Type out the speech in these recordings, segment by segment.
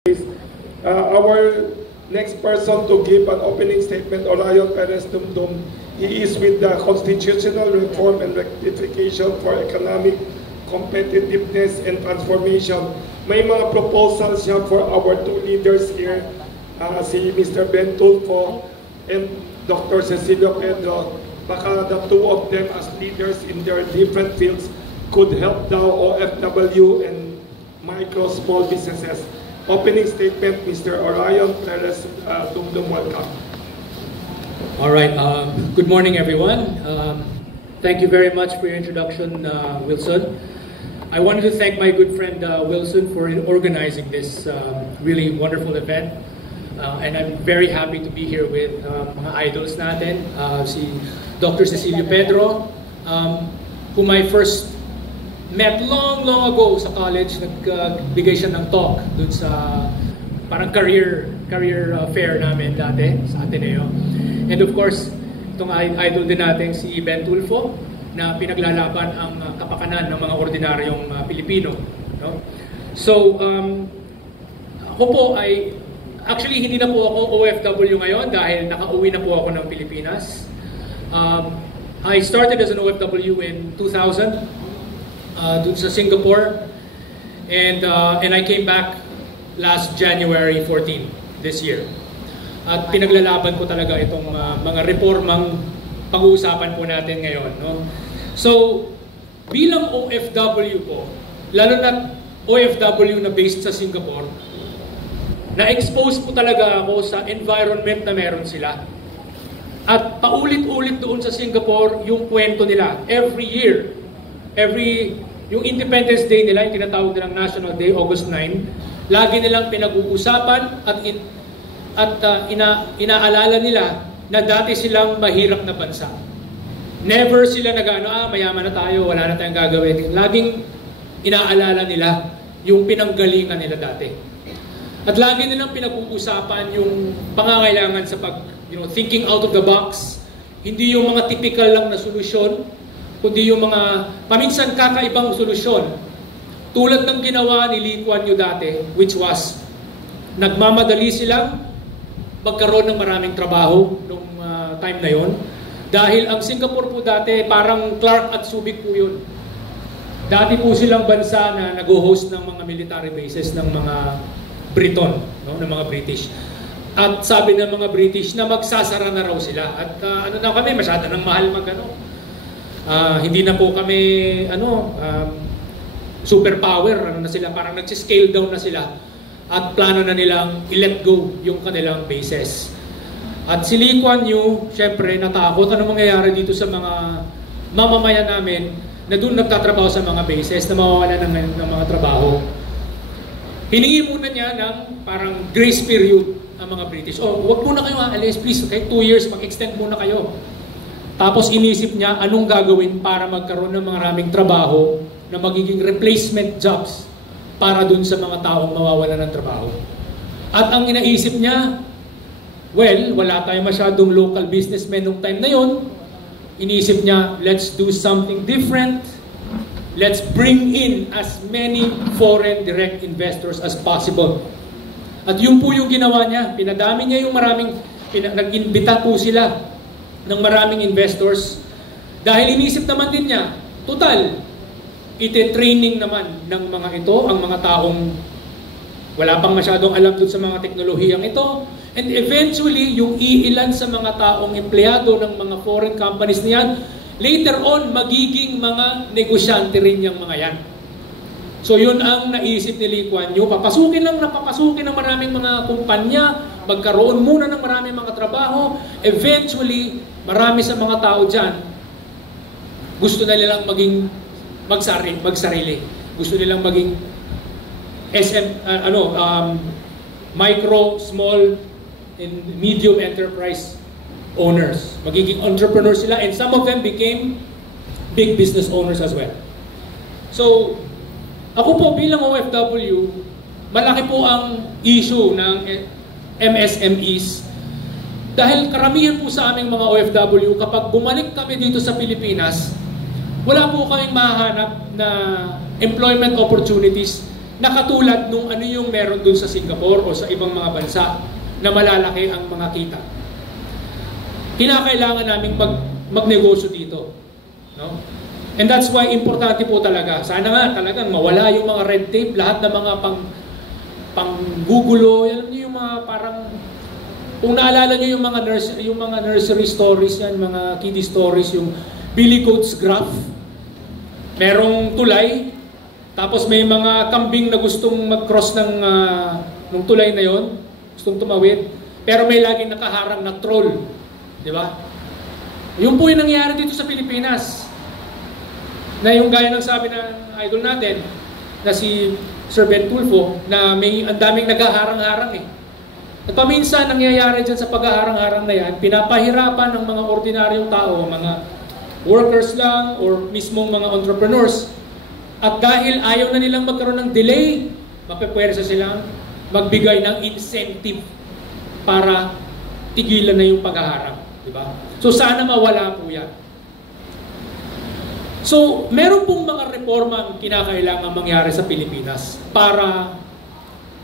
Our next person to give an opening statement, Orion Perez Dumdum, he is with the Constitutional Reform and Rectification for Economic Competitiveness and Transformation. May mga proposals siya for our two leaders here, si Mr. Ben Tulfo and Dr. Cecilio Pedro. Baka the two of them as leaders in their different fields could help the OFW and micro small businesses. Opening statement, Mr. Orion Perez Dumdum, welcome. All right. Good morning, everyone. Thank you very much for your introduction, Wilson. I wanted to thank my good friend Wilson for organizing this really wonderful event. And I'm very happy to be here with mga idols natin, si Dr. Cecilio Pedro, whom I first met long ago sa college. Nagbigay siya ng talk dun sa parang career fair namin dati sa Ateneo. And of course, itong idol din natin si Ben Tulfo na pinaglalaban ang kapakanan ng mga ordinaryong Pilipino. No? So, ako po ay, actually hindi na po ako OFW ngayon dahil nakauwi na po ako ng Pilipinas. I started as an OFW in 2000. Dun sa Singapore, and I came back last January 14 this year. At pinaglalaban ko talaga itong mga reformang pag-uusapan po natin ngayon. No? So, bilang OFW po, lalo na OFW na based sa Singapore, na-expose po talaga ako sa environment na meron sila. At paulit-ulit doon sa Singapore yung kwento nila. Every year, yung Independence Day nila, yung tinatawag nilang National Day, August 9, lagi nilang pinag-uusapan at inaalala nila na dati silang mahirap na bansa. Never sila mayaman na tayo, wala na tayong gagawin. Laging inaalala nila yung pinanggalingan nila dati. At lagi nilang pinag-uusapan yung pangangailangan sa thinking out of the box, hindi yung mga typical lang na solusyon, kundi yung mga paminsan kakaibang solusyon. Tulad ng ginawa ni Lee Kuan Yew dati, which was, nagmamadali silang magkaroon ng maraming trabaho nung time na yon. Dahil ang Singapore po dati, parang Clark at Subic po yun. Dati po silang bansa na nag-host ng mga military bases ng mga Briton, no? Ng mga British. At sabi ng mga British na magsasara na raw sila. At kami, masyado ng mahal hindi na po kami superpower, na sila, parang nag-scale down na sila at plano na nilang i-let go yung kanilang bases. At si Lee Kuan Yew, syempre natakot ano mangyayari dito sa mga mamamayan namin na doon nagtatrabaho sa mga bases na mawawalan ng mga trabaho. Hiningi muna niya ng parang grace period ang mga British. Wag muna kayo aalis, please, okay? 2 years, mag-extend muna kayo. Tapos inisip niya anong gagawin para magkaroon ng maraming trabaho na magiging replacement jobs para dun sa mga taong mawawalan ng trabaho. At ang inaisip niya, wala tayong masyadong local businessmen nung time na yon. Inisip niya, let's do something different. Let's bring in as many foreign direct investors as possible. At yun po yung ginawa niya. Pinadami niya yung nag-imbita po sila ng maraming investors dahil inisip naman din niya, total, ite-training naman ng mga ito, ang mga taong wala pang masyadong alam dun sa mga teknolohiyang ito, and eventually, yung iilan sa mga taong empleyado ng mga foreign companies niyan, later on, magiging mga negosyante rin yung mga yan. So yun ang naisip ni Lee Kuan Yew, papasukin ng maraming mga kumpanya, magkaroon muna ng maraming mga trabaho, eventually, marami sa mga tao dyan, gusto na nilang maging magsarili. Gusto nilang maging micro, small, and medium enterprise owners. Magiging entrepreneurs sila, and some of them became big business owners as well. So, ako po bilang OFW, malaki po ang issue ng MSMEs dahil karamihan po sa aming mga OFW, kapag bumalik kami dito sa Pilipinas, wala po kaming mahanap na employment opportunities na katulad nung ano yung meron dun sa Singapore o sa ibang mga bansa na malalaki ang mga kita. Kinakailangan naming magnegosyo dito. No? And that's why importante po talaga. Sana nga talagang mawala yung mga red tape, lahat ng mga panggugulo, alam niyo yung mga parang, kung naalala niyo yung mga nursery stories yan, mga kiddie stories, yung Billy Goat's Graph, merong tulay, tapos may mga kambing na gustong mag-cross ng tulay na yon, gustong tumawid, pero may laging nakaharang na troll. Di ba? Yun po yung nangyari dito sa Pilipinas. Na yung gaya ng sabi ng idol natin, na si Sir Ben Tulfo, na may ang daming naghaharang-harang eh. At paminsan nangyayari dyan sa paghaharang-harang na yan, pinapahirapan ng mga ordinaryong tao, mga workers lang, or mismong mga entrepreneurs. At dahil ayaw na nilang magkaroon ng delay, mapipwersa silang magbigay ng incentive para tigilan na yung paghaharang. Diba? So sana mawala po yan. So meron pong mga reforma ang kinakailangan mangyari sa Pilipinas para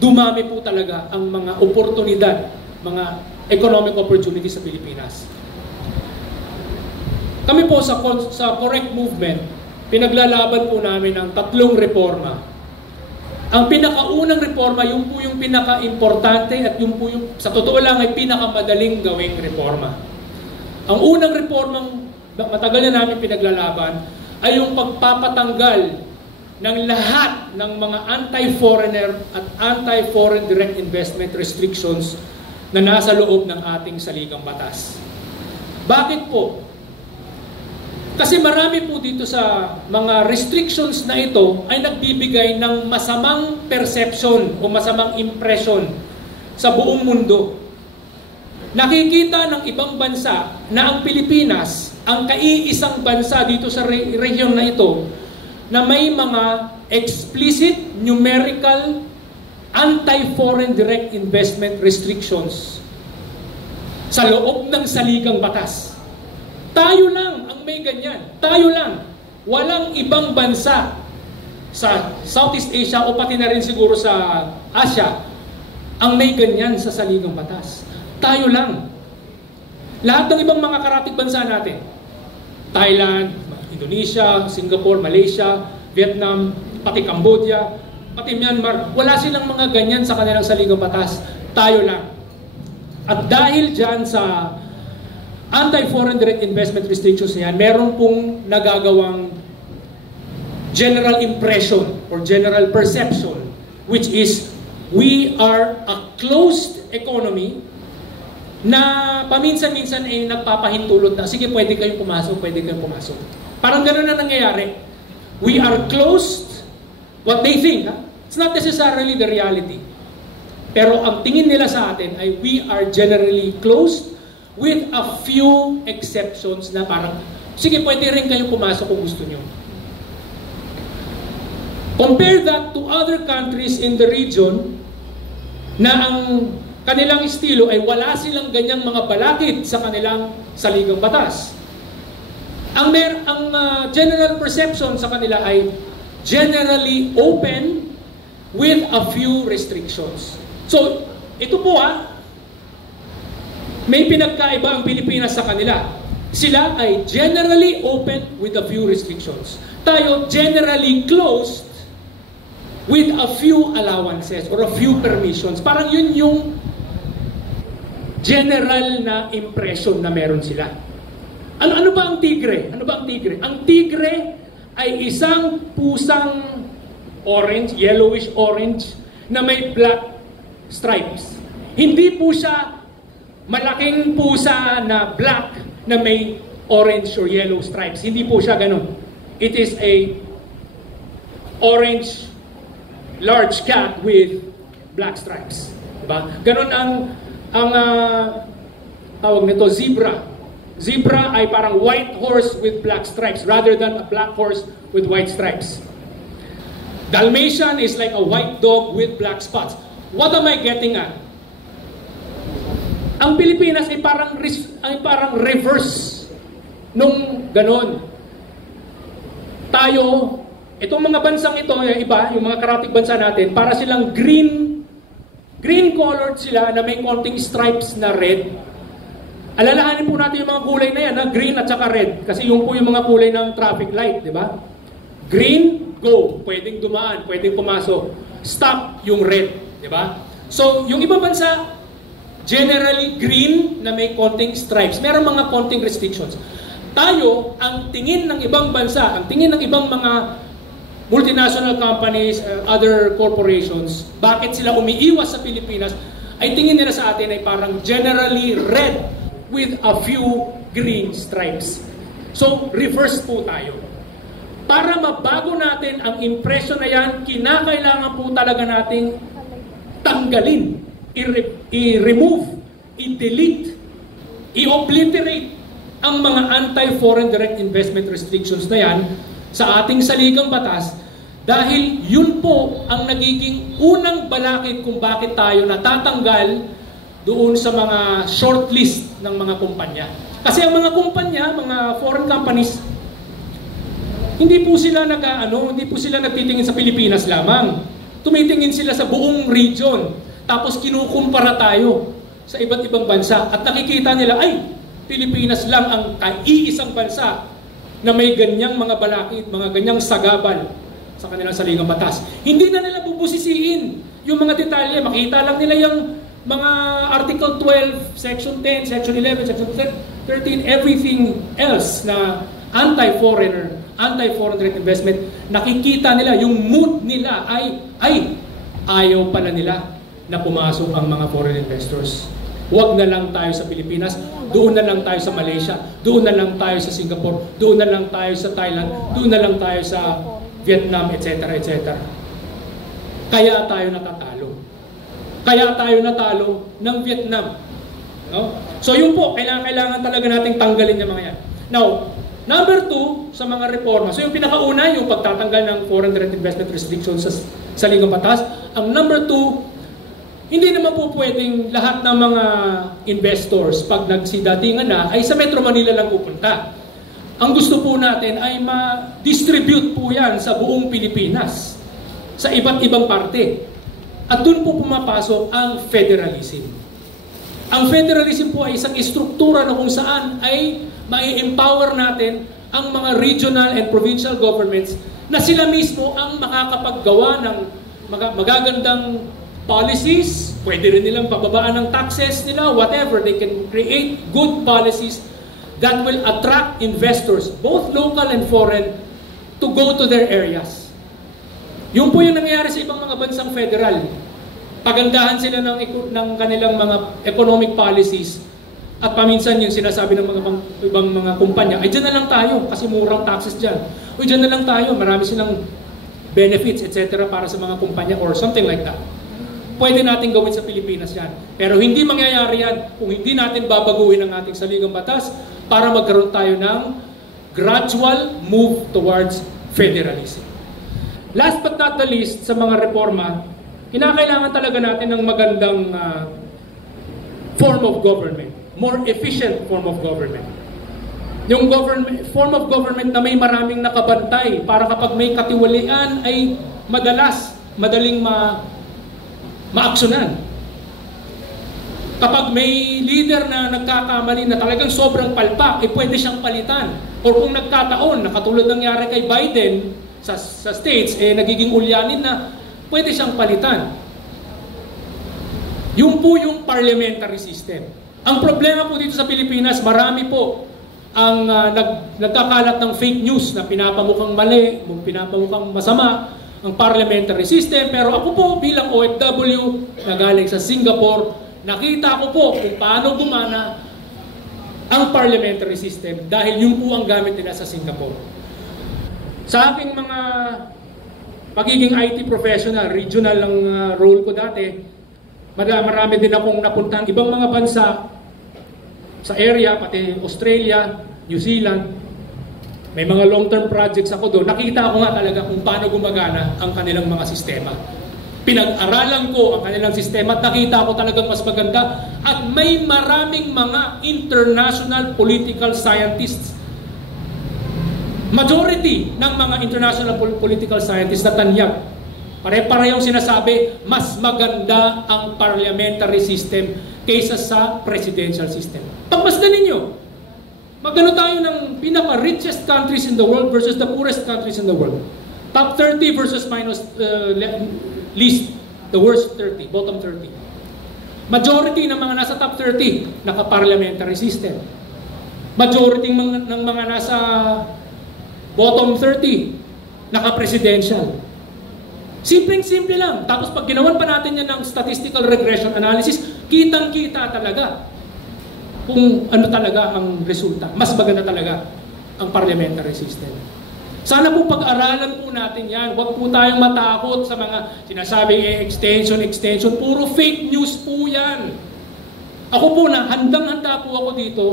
dumami po talaga ang mga oportunidad, mga economic opportunities sa Pilipinas. Kami po sa Correct Movement, pinaglalaban po namin ang 3 reforma. Ang pinakaunang reforma, yun po yung pinaka-importante at yun po yung, sa totoo lang, ay pinakamadaling gawing reforma. Ang unang reformang matagal na namin pinaglalaban ay yung pagpapatanggal ng lahat ng mga anti-foreigner at anti-foreign direct investment restrictions na nasa loob ng ating saligang batas. Bakit po? Kasi marami po dito sa mga restrictions na ito ay nagbibigay ng masamang perception o masamang impression sa buong mundo. Nakikita ng ibang bansa na ang Pilipinas, ang kaiisang bansa dito sa rehiyon na ito, na may mga explicit numerical anti-foreign direct investment restrictions sa loob ng saligang batas. Tayo lang ang may ganyan. Tayo lang. Walang ibang bansa sa Southeast Asia o pati na rin siguro sa Asia ang may ganyan sa saligang batas. Tayo lang. Lahat ng ibang mga karatig bansa natin, Thailand, Indonesia, Singapore, Malaysia, Vietnam, pati Cambodia, pati Myanmar, wala silang mga ganyan sa kanilang saligang batas. Tayo lang. At dahil dyan sa anti-foreign direct investment restrictions na yan, meron pong nagagawang general impression or general perception, which is we are a closed economy na paminsan-minsan ay nagpapahintulot na, sige, pwede kayong pumasok, pwede kayong pumasok. Parang gano'n na nangyayari. We are closed, what they think, it's not necessarily the reality. Pero ang tingin nila sa atin ay we are generally closed with a few exceptions na parang, sige, pwede rin kayong pumasok kung gusto nyo. Compare that to other countries in the region na ang kanilang estilo ay wala silang ganyang mga balakid sa kanilang saligang batas. Ang general perception sa kanila ay generally open with a few restrictions. So, ito po may pinagkaiba ang Pilipinas sa kanila. Sila ay generally open with a few restrictions. Tayo generally closed with a few allowances or a few permissions. Parang yun yung general na impression na meron sila. Ano ba ang tigre? Ano ba ang tigre? Ang tigre ay isang pusang orange, yellowish orange, na may black stripes. Hindi po siya malaking pusa na black na may orange or yellow stripes. Hindi po siya ganun. It is a orange large cat with black stripes. Diba? Ganun ang tawag nito, zebra. Zebra ay parang white horse with black stripes rather than a black horse with white stripes. Dalmatian is like a white dog with black spots. What am I getting at? Ang Pilipinas ay parang reverse nung ganon. Tayo, itong mga bansang ito, iba, yung mga karatig bansa natin, para silang green colored sila na may konting stripes na red. Alalahanin po natin yung mga kulay na yan, green at saka red. Kasi yung po yung mga kulay ng traffic light, di ba? Green, go. Pwedeng dumaan, pwedeng pumasok. Stop, yung red, di ba? So, yung ibang bansa, generally green na may konting stripes. Meron mga konting restrictions. Tayo, ang tingin ng ibang bansa, ang tingin ng ibang mga multinational companies, other corporations, bakit sila umiiwas sa Pilipinas, ay tingin nila sa atin ay parang generally red with a few green stripes. So, reverse po tayo. Para mabago natin ang impression na yan, kinakailangan po talaga nating tanggalin, i-remove, i-delete, i-obliterate ang mga anti-foreign direct investment restrictions na yan sa ating saligang batas, dahil yun po ang nagiging unang balakid kung bakit tayo natatanggal doon sa mga shortlist ng mga kumpanya. Kasi ang mga kumpanya, mga foreign companies, hindi po sila nagtitingin sa Pilipinas lamang. Tumitingin sila sa buong region. Tapos kinukumpara tayo sa iba't ibang bansa at nakikita nila, ay, Pilipinas lang ang iisang bansa na may ganyang mga balakid, mga ganyang sagabal sa kanilang saligang batas. Hindi na nila bubusisiin yung mga detalye. Makita lang nila yung mga Article 12, Section 10, Section 11, Section 13, everything else na anti-foreign direct investment. Nakikita nila, yung mood nila ay ayaw pala nila na pumasok ang mga foreign investors. Huwag na lang tayo sa Pilipinas, doon na lang tayo sa Malaysia, doon na lang tayo sa Singapore, doon na lang tayo sa Thailand, doon na lang tayo sa Vietnam, etc. etc. Kaya tayo natatalo. Kaya tayo natalo ng Vietnam. No? So yun po, kailangan talaga nating tanggalin yung mga yan. Now, number 2 sa mga reforma. So yung pinakauna, yung pagtatanggal ng foreign direct investment restrictions sa ligang batas. Ang number 2, hindi naman po pwedeng lahat ng mga investors pag nagsidatingan na ay sa Metro Manila lang pupunta. Ang gusto po natin ay ma-distribute po yan sa buong Pilipinas, sa iba't ibang parte. At doon po pumapasok ang federalism. Ang federalism po ay isang istruktura na kung saan ay mai-empower natin ang mga regional and provincial governments na sila mismo ang makakapaggawa ng magagandang policies, pwede rin nilang pababaan ng taxes nila, whatever. They can create good policies that will attract investors, both local and foreign, to go to their areas. Yun po yung nangyayari sa ibang mga bansang federal. Pagandahan sila ng kanilang mga economic policies at paminsan yung sinasabi ng mga ibang mga kumpanya, ay dyan na lang tayo kasi murang taxes dyan. O dyan na lang tayo, marami silang benefits, etc. para sa mga kumpanya or something like that. Pwede natin gawin sa Pilipinas yan. Pero hindi mangyayari yan kung hindi natin babaguhin ang ating saligang batas para magkaroon tayo ng gradual move towards federalism. Last but not the least, sa mga reforma, kinakailangan talaga natin ng magandang form of government. More efficient form of government. Yung form of government na may maraming nakabantay para kapag may katiwalian ay madaling maaksyonan. Kapag may leader na nagkakamali na talagang sobrang palpak, pwede siyang palitan. O kung nagkataon, na katulad nangyari kay Biden sa States, nagiging ulyanin na, pwede siyang palitan. Yung po yung parliamentary system. Ang problema po dito sa Pilipinas, marami po ang nagkakalat ng fake news na pinapamukhang mali, pinapamukhang masama ang parliamentary system. Pero ako po bilang OFW na galing sa Singapore, nakita ko po kung paano gumana ang parliamentary system dahil yun po ang gamit nila sa Singapore. Sa aking mga pagiging IT professional, regional lang role ko dati, marami din akong napuntang ibang mga bansa sa area, pati Australia, New Zealand. May mga long-term projects ako doon. Nakita ko nga talaga kung paano gumagana ang kanilang mga sistema. Pinag-aralan ko ang kanilang sistema at nakita ko talagang mas maganda. At may maraming mga international political scientists Majority ng mga international political scientists na tanyag, pare-parehong sinasabi, mas maganda ang parliamentary system kaysa sa presidential system. Pagmasdan ninyo, magano tayo ng pinaka-richest countries in the world versus the poorest countries in the world. Top 30 versus least, the worst 30, bottom 30. Majority ng mga nasa top 30, naka-parliamentary system. Majority ng mga nasa bottom 30, naka-presidential. Simpleng-simple lang. Tapos pag ginawan pa natin yan ng statistical regression analysis, kitang-kita talaga kung ano talaga ang resulta. Mas maganda talaga ang parliamentary system. Sana po pag-aralan po natin yan. Huwag po tayong matakot sa mga sinasabing extension. Puro fake news po yan. Ako po na, handang-handa po ako dito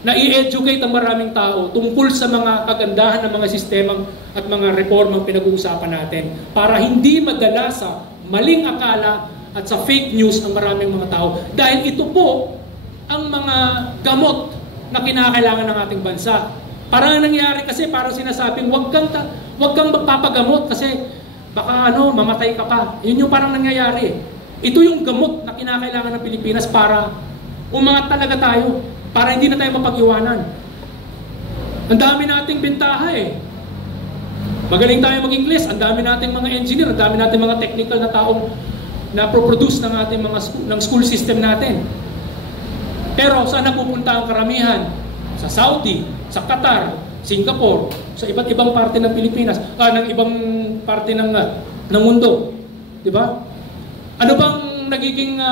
na i-educate ang maraming tao tungkol sa mga kagandahan ng mga sistemang at mga reformang pinag-uusapan natin para hindi madala sa maling akala at sa fake news ang maraming mga tao. Dahil ito po ang mga gamot na kinakailangan ng ating bansa. Parang nangyari kasi, parang sinasabing wag kang magpapagamot kasi baka mamatay ka pa. Yun yung parang nangyayari. Ito yung gamot na kinakailangan ng Pilipinas para umangat talaga tayo. Para hindi na tayo mapag-iwanan. Ang dami nating bentaha eh. Magaling tayo mag-Ingles, ang dami nating mga engineer, ang dami nating mga technical na taong na pro-produce ng ating ng school system natin. Pero saan napupunta ang karamihan? Sa Saudi, sa Qatar, Singapore, sa iba't ibang parte ng Pilipinas, ng ibang parte ng mundo. 'Di ba? Ano bang nagiging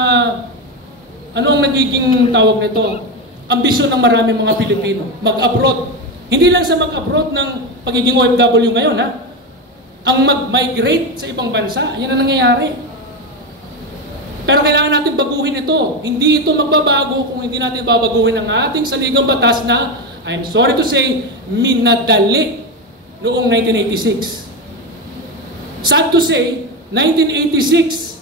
ano ang nagiging tawag nito? Ambisyon ng maraming mga Pilipino, mag-abroad. Hindi lang sa mag-abroad ng pagiging OFW ngayon, ha? Ang mag-migrate sa ibang bansa, yan ang nangyayari. Pero kailangan natin baguhin ito. Hindi ito magbabago kung hindi natin babaguhin ang ating saligang batas na, I'm sorry to say, minadali noong 1986. Sad to say, 1986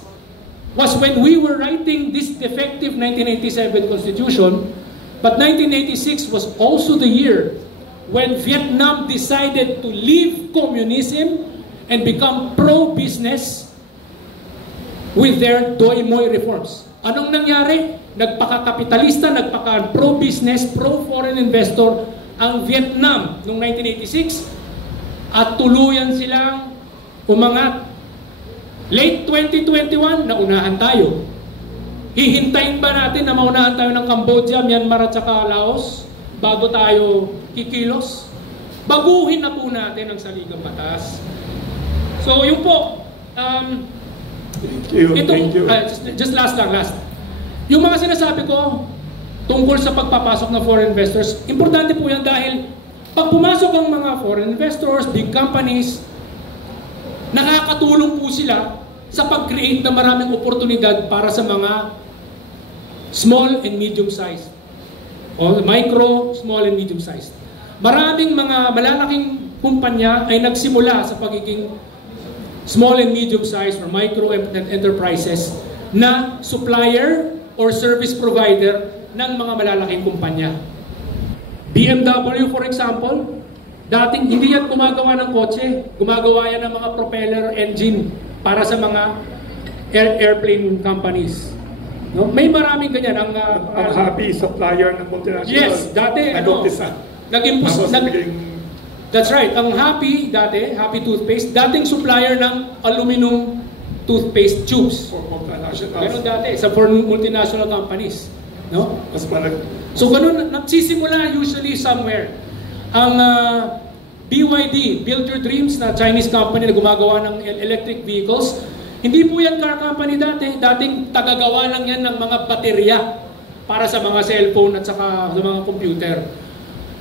was when we were writing this defective 1987 Constitution. But 1986 was also the year when Vietnam decided to leave communism and become pro-business with their Doi Moi reforms. Anong nangyari? Nagpaka-kapitalista, nagpaka-pro-business, pro-foreign investor ang Vietnam noong 1986 at tuluyan silang umangat. Late 2021, naunahan tayo. Hihintayin ba natin na maunahan tayo ng Cambodia, Myanmar at saka Laos bago tayo kikilos? Baguhin na po natin ang saligang batas. So yun po, Thank you. Just last. Yung mga sinasabi ko tungkol sa pagpapasok ng foreign investors, importante po yan dahil pag pumasok ang mga foreign investors, big companies, nakakatulong po sila sa pag-create ng maraming oportunidad para sa mga small and medium sized o micro, small and medium sized. Maraming mga malalaking kumpanya ay nagsimula sa pagiging small and medium sized or micro enterprises na supplier or service provider ng mga malalaking kumpanya. BMW for example, dating hindi yan gumagawa ng kotse, gumagawa yan ng mga propeller engine para sa mga airplane companies. No? May maraming ganyan. Ang happy supplier ng multinational. Yes, dati that's right. Ang Happy dati, Happy Toothpaste, dating supplier ng aluminum toothpaste tubes. For multinational. Ganun dati, for multinational companies. No? So ganun, nagsisimula usually somewhere. Ang BYD, Build Your Dreams, na Chinese company na gumagawa ng electric vehicles, hindi po yan car company dati. Dating tagagawa lang yan ng mga baterya para sa mga cellphone at saka sa mga computer.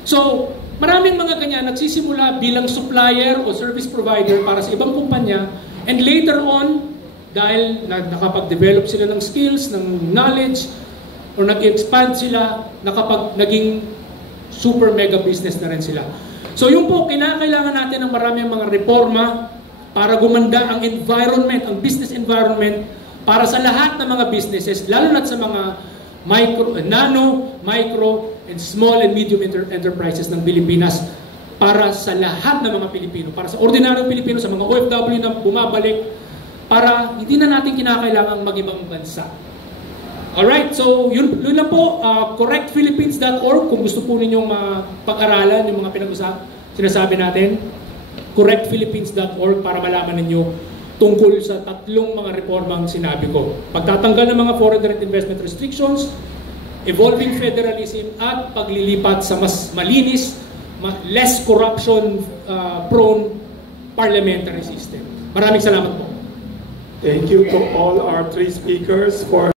So, maraming mga ganyan nagsisimula bilang supplier o service provider para sa ibang kumpanya, and later on, dahil nakapag-develop sila ng skills, ng knowledge, or nag-expand sila, naging super mega business na rin sila. So yun po, kinakailangan natin ng maraming mga reforma para gumanda ang environment, ang business environment para sa lahat ng mga businesses, lalo na sa mga nano, micro, and small and medium enterprises ng Pilipinas. para sa lahat ng mga Pilipino, para sa ordinaryong Pilipino, sa mga OFW na bumabalik, para hindi na natin kinakailangang mag-ibang bansa. Alright, so yun lang po, correctphilippines.org kung gusto po ninyong pag-aralan yung mga sinasabi natin, correctphilippines.org para malaman ninyo tungkol sa tatlong mga reformang sinabi ko. Pagtatanggal ng mga foreign direct investment restrictions, evolving federalism, at paglilipat sa mas malinis, less corruption-prone parliamentary system. Maraming salamat po. Thank you to all our three speakers for